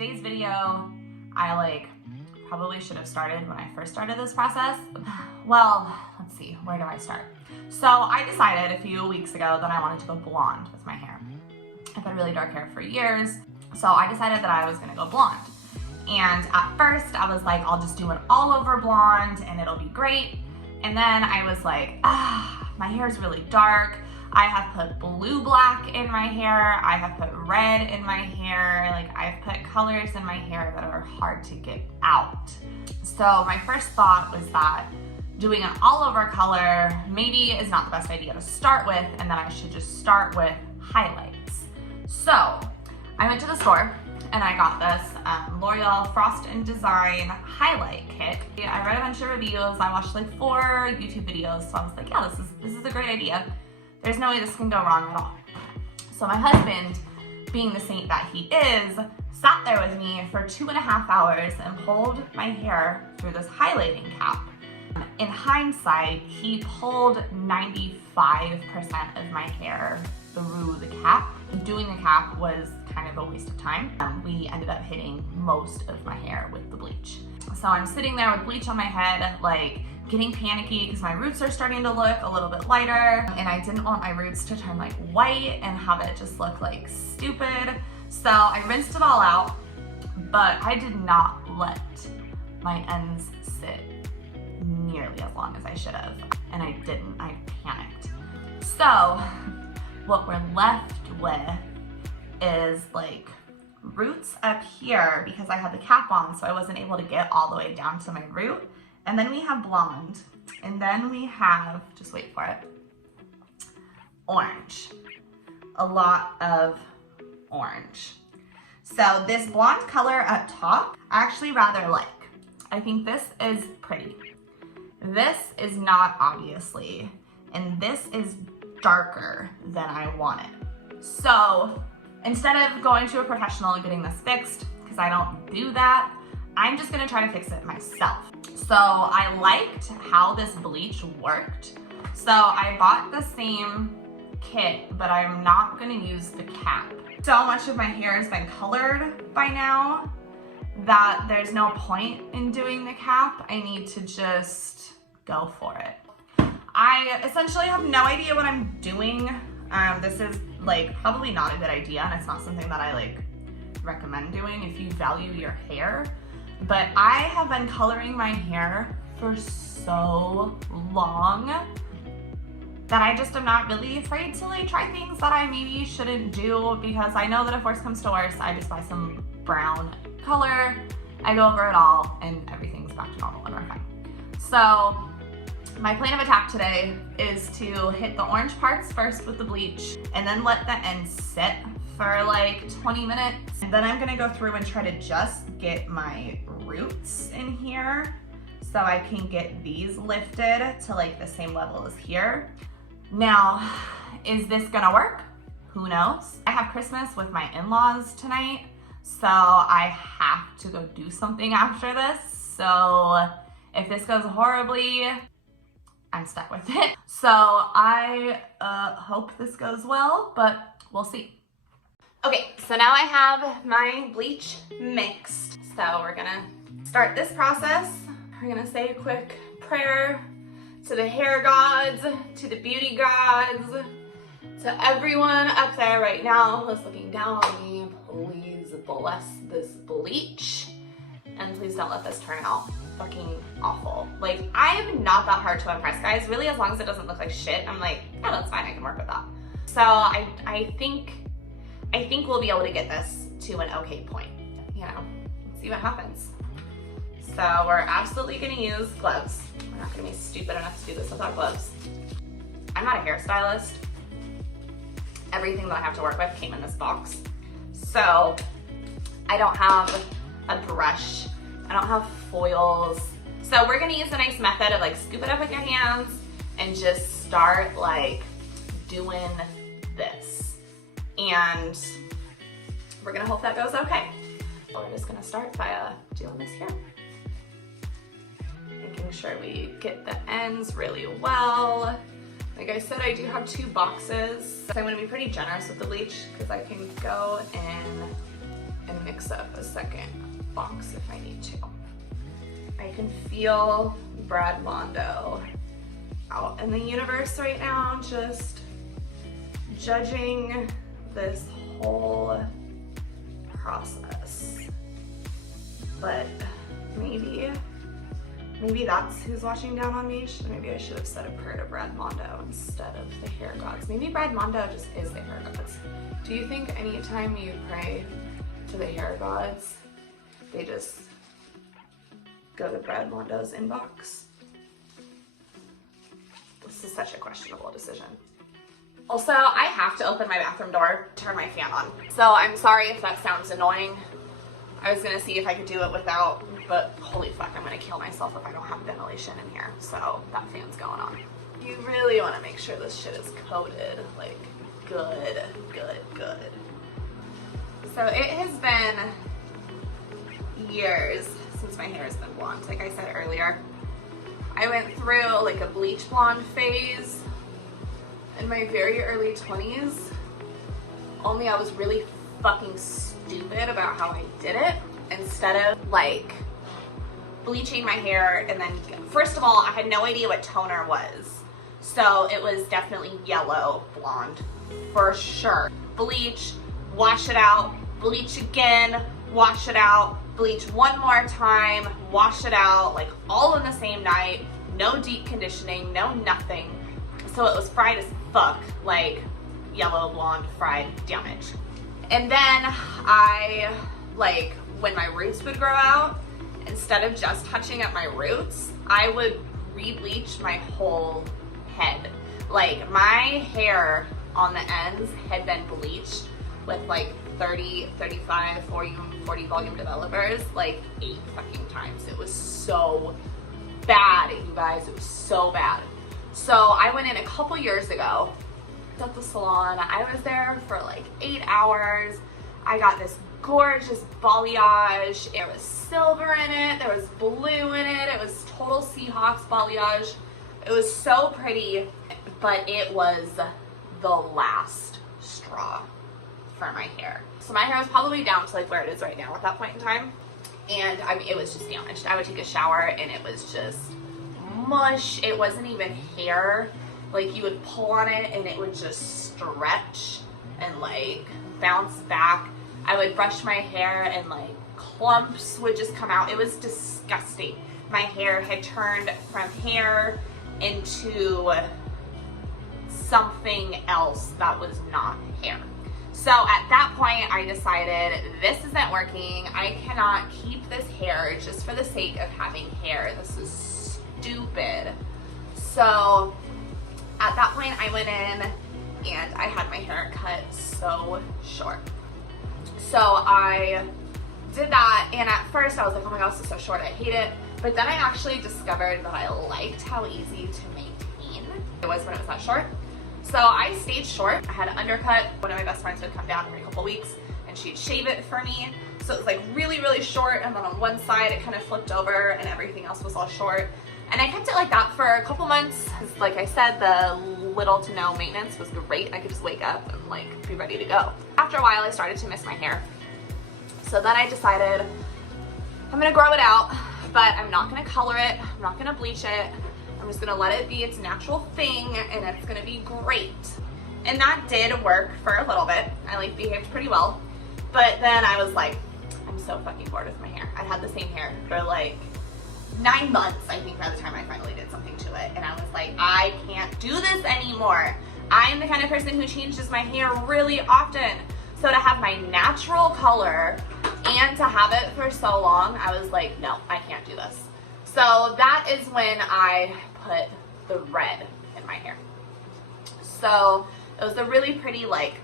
today's video, I probably should have started when I first started this process. Well, let's see, where do I start? So I decided a few weeks ago that I wanted to go blonde with my hair. I've had really dark hair for years, so I decided that I was gonna go blonde. And at first I was like, I'll just do an all over blonde and it'll be great. And then I was like, my hair is really dark. I have put blue black in my hair. I have put red in my hair. Like, I've put colors in my hair that are hard to get out. So my first thought was that doing an all over color maybe is not the best idea to start with, and that I should just start with highlights. So I went to the store and I got this L'Oreal Frost and Design highlight kit. I read a bunch of reviews. I watched like 4 YouTube videos. So I was like, yeah, this is a great idea. There's no way this can go wrong at all. So my husband, being the saint that he is, sat there with me for 2.5 hours and pulled my hair through this highlighting cap. In hindsight, he pulled 95% of my hair through the cap. Doing the cap was kind of a waste of time. We ended up hitting most of my hair with the bleach. So I'm sitting there with bleach on my head, like getting panicky because my roots are starting to look a little bit lighter, and I didn't want my roots to turn like white and have it just look like stupid. So I rinsed it all out, but I did not let my ends sit nearly as long as I should have, and I didn't. I panicked. So what we're left with is like roots up here because I had the cap on, so I wasn't able to get all the way down to my root. And then we have blonde, and then we have, just wait for it, orange. A lot of orange. So this blonde color up top, I actually rather like. I think this is pretty. This is not, obviously, and this is darker than I wanted. So instead of going to a professional and getting this fixed, because I don't do that, I'm just gonna try to fix it myself. So I liked how this bleach worked. So I bought the same kit, but I'm not gonna use the cap. So much of my hair has been colored by now that there's no point in doing the cap. I need to just go for it. I essentially have no idea what I'm doing. This is like probably not a good idea, and it's not something that I like recommend doing if you value your hair. But I have been coloring my hair for so long that I just am not really afraid to like try things that I maybe shouldn't do, because I know that if worse comes to worse, I just buy some brown color, I go over it all, and everything's back to normal and we're fine. So my plan of attack today is to hit the orange parts first with the bleach, and then let the ends sit for like 20 minutes. And then I'm gonna go through and try to just get my roots in here so I can get these lifted to like the same level as here. Now, is this gonna work? Who knows? I have Christmas with my in-laws tonight, so I have to go do something after this. So if this goes horribly, I'm stuck with it. So I hope this goes well, but we'll see. Okay, so now I have my bleach mixed. So we're gonna start this process. We're gonna say a quick prayer to the hair gods, to the beauty gods, to everyone up there right now who's looking down on me. Please bless this bleach, and please don't let this turn out fucking awful. Like, I am not that hard to impress, guys. Really, as long as it doesn't look like shit, I'm like, yeah, that's fine, I can work with that. So I think we'll be able to get this to an okay point. You know, let's see what happens. So we're absolutely gonna use gloves. We're not gonna be stupid enough to do this without gloves. I'm not a hairstylist. Everything that I have to work with came in this box. So I don't have a brush. I don't have foils. So we're gonna use a nice method of like scoop it up with your hands and just start like doing this. And we're gonna hope that goes okay. We're just gonna start by doing this here. Making sure we get the ends really well. Like I said, I do have 2 boxes. So I'm gonna be pretty generous with the bleach because I can go in and mix up a second box if I need to. I can feel Brad Mondo out in the universe right now, just judging this whole process. But maybe that's who's watching down on me. Maybe I should have said a prayer to Brad Mondo instead of the hair gods. Maybe Brad Mondo just is the hair gods. Do you think anytime you pray to the hair gods, they just go to Brad Mondo's inbox? This is such a questionable decision. Also, I have to open my bathroom door, turn my fan on. So I'm sorry if that sounds annoying. I was gonna see if I could do it without, but holy fuck, I'm gonna kill myself if I don't have ventilation in here. So that fan's going on. You really wanna make sure this shit is coated, like good. So it has been years since my hair has been blonde. Like I said earlier, I went through like a bleach blonde phase in my very early 20s, only I was really fucking stupid about how I did it. Instead of like bleaching my hair and then, first of all, I had no idea what toner was. So it was definitely yellow blonde for sure. Bleach, wash it out, bleach again, wash it out, bleach one more time, wash it out, like all in the same night, no deep conditioning, no nothing. So it was fried as fuck, like yellow, blonde, fried damage. And then I, like, when my roots would grow out, instead of just touching up my roots, I would re-bleach my whole head. Like, my hair on the ends had been bleached with like 30, 35, 40 volume developers, like 8 fucking times. It was so bad, you guys, it was so bad. So I went in a couple years ago at the salon. I was there for like 8 hours. I got this gorgeous balayage. There was silver in it, there was blue in it, it was total Seahawks balayage. It was so pretty, but it was the last straw for my hair. So my hair was probably down to like where it is right now at that point in time. And I mean, it was just damaged. I would take a shower and it was just mush. It wasn't even hair. Like, you would pull on it and it would just stretch and like bounce back. I would brush my hair and like clumps would just come out. It was disgusting. My hair had turned from hair into something else that was not hair. So at that point, I decided this isn't working. I cannot keep this hair just for the sake of having hair. This is stupid. So at that point, I went in and I had my hair cut so short. So I did that, and at first I was like, oh my gosh, this is so short, I hate it. But then I actually discovered that I liked how easy to maintain it was when it was that short. So I stayed short. I had an undercut. One of my best friends would come down every couple weeks and she'd shave it for me. So it was like really, really short, and then on one side it kind of flipped over and everything else was all short. And I kept it like that for a couple months. Like I said, the little to no maintenance was great. I could just wake up and like be ready to go. After a while, I started to miss my hair. So then I decided I'm gonna grow it out, but I'm not gonna color it. I'm not gonna bleach it. I'm just gonna let it be its natural thing, and it's gonna be great. And that did work for a little bit. I like behaved pretty well. But then I was like, I'm so fucking bored with my hair. I had the same hair for like 9 months, I think, by the time I finally did something to it. And I was like, I can't do this anymore. I am the kind of person who changes my hair really often. So to have my natural color and to have it for so long, I was like, no, I can't do this. So that is when I put the red in my hair. So it was a really pretty like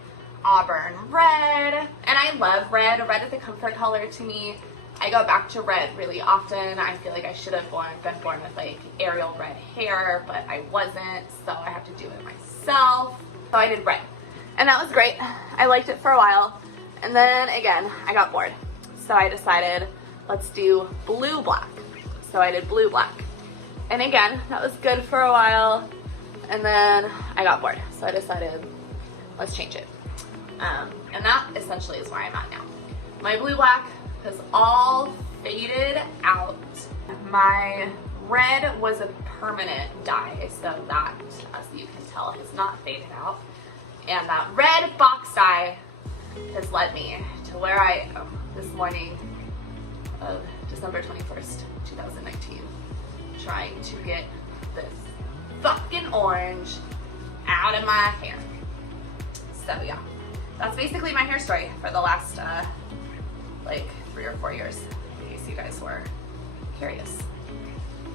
auburn red, and I love red. Red is a comfort color to me. I go back to red really often. I feel like I should have been born with like Ariel red hair, but I wasn't, so I have to do it myself. So I did red, and that was great. I liked it for a while, and then again, I got bored. So I decided, let's do blue black. So I did blue black, and again, that was good for a while, and then I got bored. So I decided, let's change it. And that essentially is where I'm at now. My blue black has all faded out. My red was a permanent dye, so that, as you can tell, has not faded out. And that red box dye has led me to where I am this morning of December 21st, 2019, trying to get this fucking orange out of my hair. So yeah, that's basically my hair story for the last like 3 or 4 years, in case you guys were curious.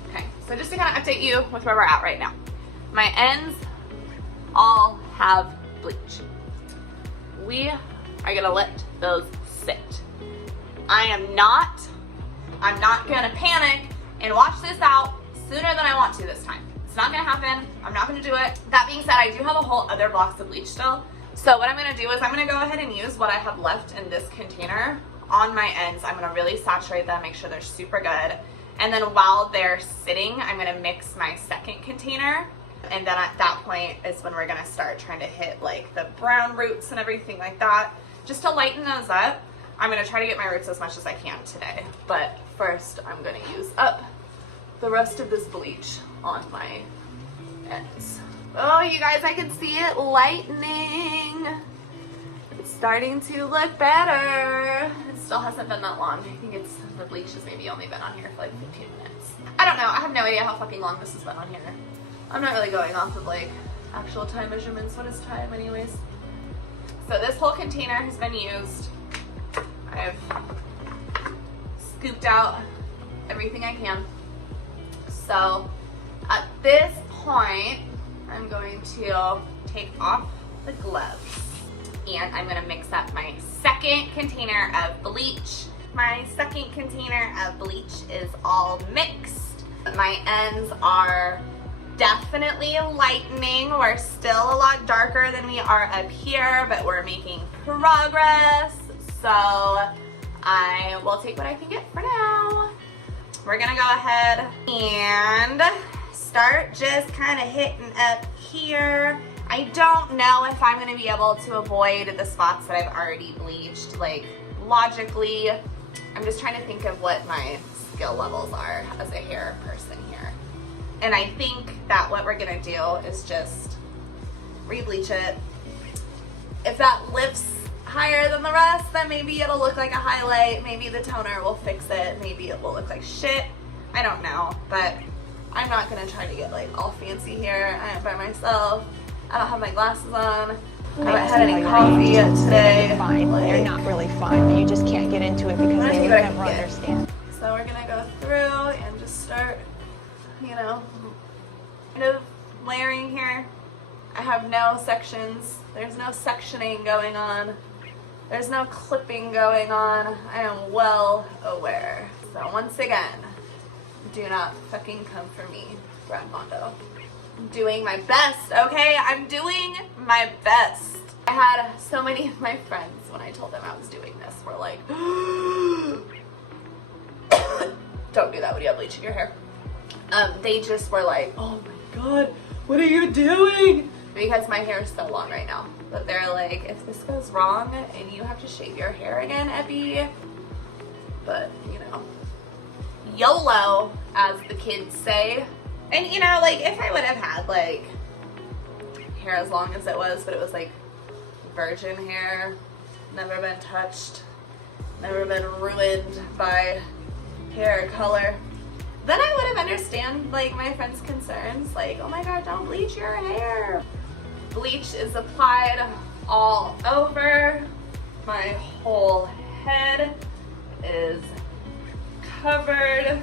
Okay, so just to kind of update you with where we're at right now. My ends all have bleach. We are gonna let those sit. I'm not gonna panic and wash this out sooner than I want to this time. It's not gonna happen. I'm not gonna do it. That being said, I do have a whole other box of bleach still. So what I'm gonna do is I'm gonna go ahead and use what I have left in this container on my ends. I'm gonna really saturate them, make sure they're super good. And then while they're sitting, I'm gonna mix my second container. And then at that point is when we're gonna start trying to hit like the brown roots and everything like that. Just to lighten those up, I'm gonna try to get my roots as much as I can today. But first, I'm gonna use up the rest of this bleach on my ends. Oh, you guys, I can see it lightening. It's starting to look better. It still hasn't been that long. I think the bleach has maybe only been on here for like 15 minutes. I don't know, I have no idea how fucking long this has been on here. I'm not really going off of like actual time measurements. What is time anyways? So this whole container has been used. I've scooped out everything I can. So at this point, I'm going to take off the gloves and I'm gonna mix up my second container of bleach. My second container of bleach is all mixed. My ends are definitely lightening. We're still a lot darker than we are up here, but we're making progress. So I will take what I can get for now. We're gonna go ahead and start just kind of hitting up here. I don't know if I'm gonna be able to avoid the spots that I've already bleached. Like logically, I'm just trying to think of what my skill levels are as a hair person here. And I think that what we're gonna do is just re-bleach it. If that lifts higher than the rest, then maybe it'll look like a highlight. Maybe the toner will fix it. Maybe it will look like shit. I don't know, but I'm not gonna try to get like all fancy here. I am by myself. I don't have my glasses on. I haven't had any coffee yet today. Fine. They're not really fine, but you just can't get into it because they would never understand. So we're gonna go through and just start, you know, kind of layering here. I have no sections. There's no sectioning going on. There's no clipping going on. I am well aware. So once again, do not fucking come for me, Blondor. I'm doing my best, okay? I'm doing my best. I had so many of my friends, when I told them I was doing this, were like, don't do that when you have bleach in your hair. They just were like, oh my God, what are you doing? Because my hair is so long right now. But they're like, if this goes wrong and you have to shave your hair again, Epi, but you know, YOLO, as the kids say. And you know, like if I would have had like hair as long as it was, but it was like virgin hair, never been touched, never been ruined by hair color, then I would have understand like my friends' concerns, like, oh my God, don't bleach your hair. Bleach is applied all over. My whole head is covered.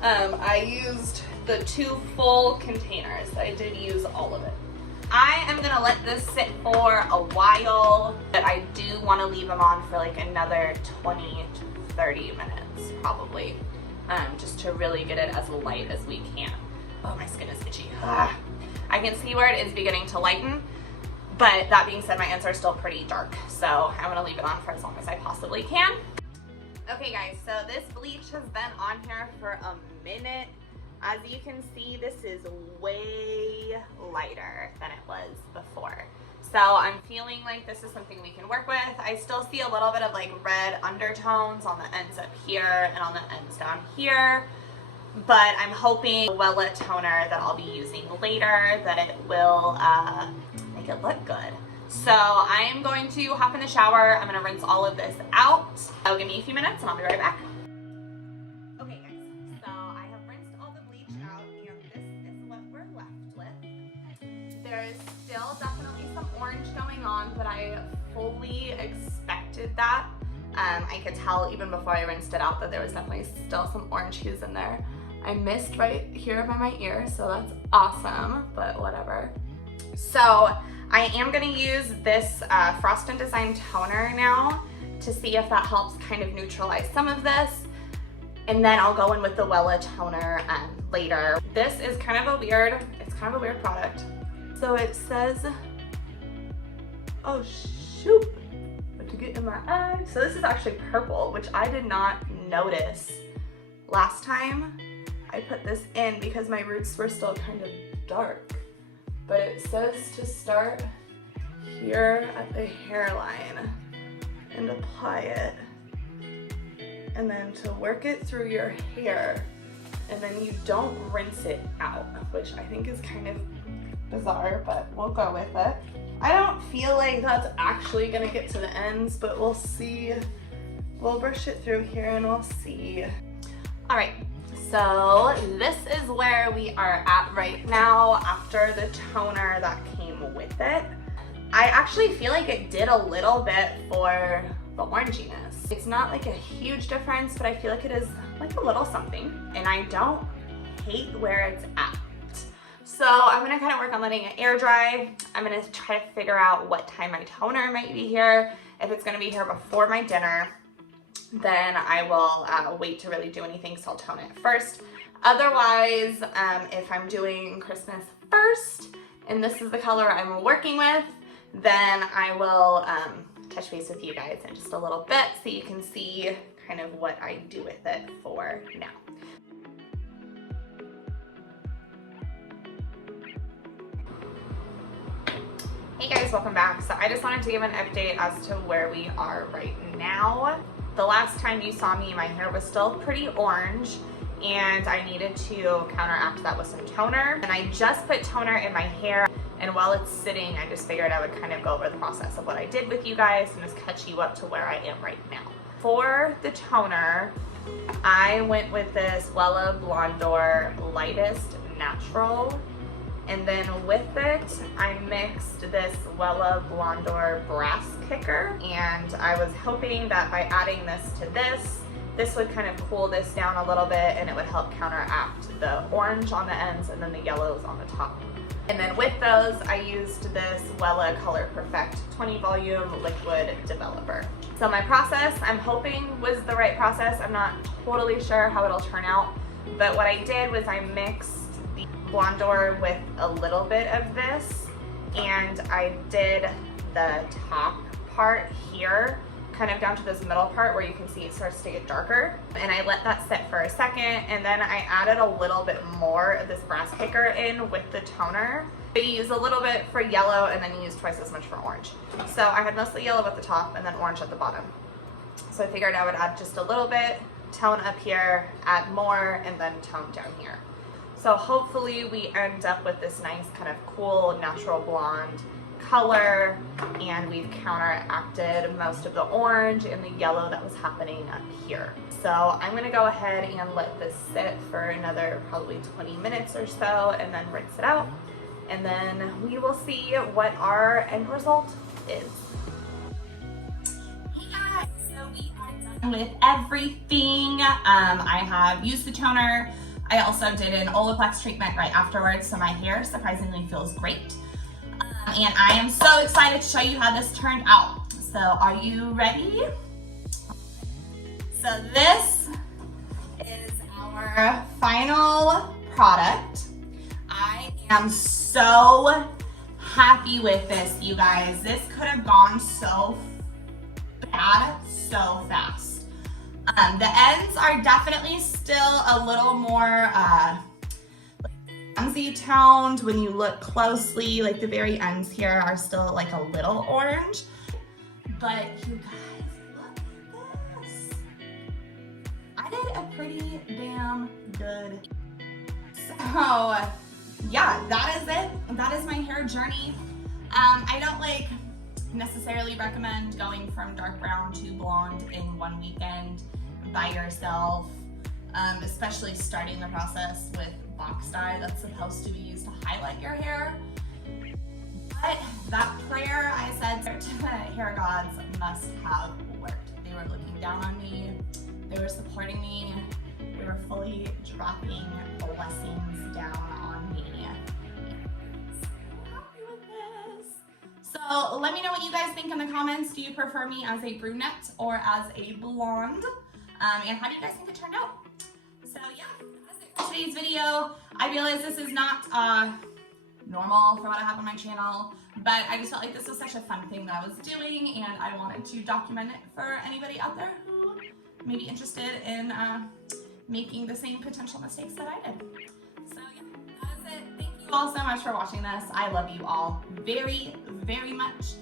I used the 2 full containers. I did use all of it. I am gonna let this sit for a while, but I do wanna leave them on for like another 20 to 30 minutes probably, just to really get it as light as we can. Oh, my skin is itchy. I can see where it is beginning to lighten, but that being said, my ends are still pretty dark, so I'm gonna leave it on for as long as I possibly can. Okay guys, so this bleach has been on here for a minute. As you can see, this is way lighter than it was before. So I'm feeling like this is something we can work with. I still see a little bit of like red undertones on the ends up here and on the ends down here. But I'm hoping the Wella toner that I'll be using later, that it will make it look good. So I'm going to hop in the shower. I'm gonna rinse all of this out. It'll give me a few minutes and I'll be right back. Okay guys, so I have rinsed all the bleach out and this is what we're left with. There's still definitely some orange going on, but I fully expected that. I could tell even before I rinsed it out that there was definitely still some orange hues in there. I missed right here by my ear, so that's awesome, but whatever. So I am gonna use this Frost & Design toner now to see if that helps kind of neutralize some of this. And then I'll go in with the Wella toner later. This is kind of a weird, it's kind of a weird product. So it says, oh shoot, what to get in my eye. So this is actually purple, which I did not notice last time I put this in because my roots were still kind of dark. But it says to start here at the hairline and apply it. And then to work it through your hair. And then you don't rinse it out, which I think is kind of bizarre, but we'll go with it. I don't feel like that's actually gonna get to the ends, but we'll see. We'll brush it through here and we'll see. All right, so this is where we are at right now after the toner that came with it. I actually feel like it did a little bit for the oranginess. It's not like a huge difference, but I feel like it is like a little something, and I don't hate where it's at. So I'm gonna kind of work on letting it air dry. I'm gonna try to figure out what time my toner might be here. If it's gonna be here before my dinner, then I will wait to really do anything, so I'll tone it first. Otherwise, if I'm doing Christmas first, and this is the color I'm working with, then I will touch base with you guys in just a little bit so you can see kind of what I do with it for now. Hey guys, welcome back. So I just wanted to give an update as to where we are right now. The last time you saw me, my hair was still pretty orange and I needed to counteract that with some toner. And I just put toner in my hair, and while it's sitting, I just figured I would kind of go over the process of what I did with you guys and just catch you up to where I am right now. For the toner, I went with this Wella Blondor Lightest Natural. And then with it, I mixed this Wella Blondor Brass Kicker. And I was hoping that by adding this to this would kind of cool this down a little bit and it would help counteract the orange on the ends and then the yellows on the top. And then with those, I used this Wella Color Perfect 20 Volume Liquid Developer. So my process, I'm hoping was the right process. I'm not totally sure how it'll turn out. But what I did was I mixed the Blondor with a little bit of this, and I did the top part here kind of down to this middle part where you can see it starts to get darker, and I let that sit for a second, and then I added a little bit more of this Brass Kicker in with the toner. You use a little bit for yellow and then you use twice as much for orange. So I had mostly yellow at the top and then orange at the bottom. So I figured I would add just a little bit, tone up here, add more, and then tone down here. So hopefully we end up with this nice kind of cool natural blonde color, and we've counteracted most of the orange and the yellow that was happening up here. So I'm gonna go ahead and let this sit for another probably 20 minutes or so and then rinse it out, and then we will see what our end result is. Hey guys, so we are done with everything. I have used the toner. I also did an Olaplex treatment right afterwards, so my hair surprisingly feels great. And I am so excited to show you how this turned out. So are you ready? So this is our final product. I am so happy with this, you guys. This could have gone so bad so fast. The ends are definitely still a little more bronzy toned when you look closely. Like the very ends here are still like a little orange. But you guys, look at this. I did a pretty damn good. So yeah, that is it. That is my hair journey. I don't like necessarily recommend going from dark brown to blonde in one weekend by yourself, especially starting the process with box dye that's supposed to be used to highlight your hair. But that prayer I said to the hair gods must have worked. They were looking down on me, they were supporting me, they were fully dropping blessings down on me. So let me know what you guys think in the comments. Do you prefer me as a brunette or as a blonde? And how do you guys think it turned out? So yeah, that's it for today's video. I realize this is not normal for what I have on my channel, but I just felt like this was such a fun thing that I was doing, and I wanted to document it for anybody out there who may be interested in making the same potential mistakes that I did. So yeah, that is it. Thank you all so much for watching this. I love you all very, very much.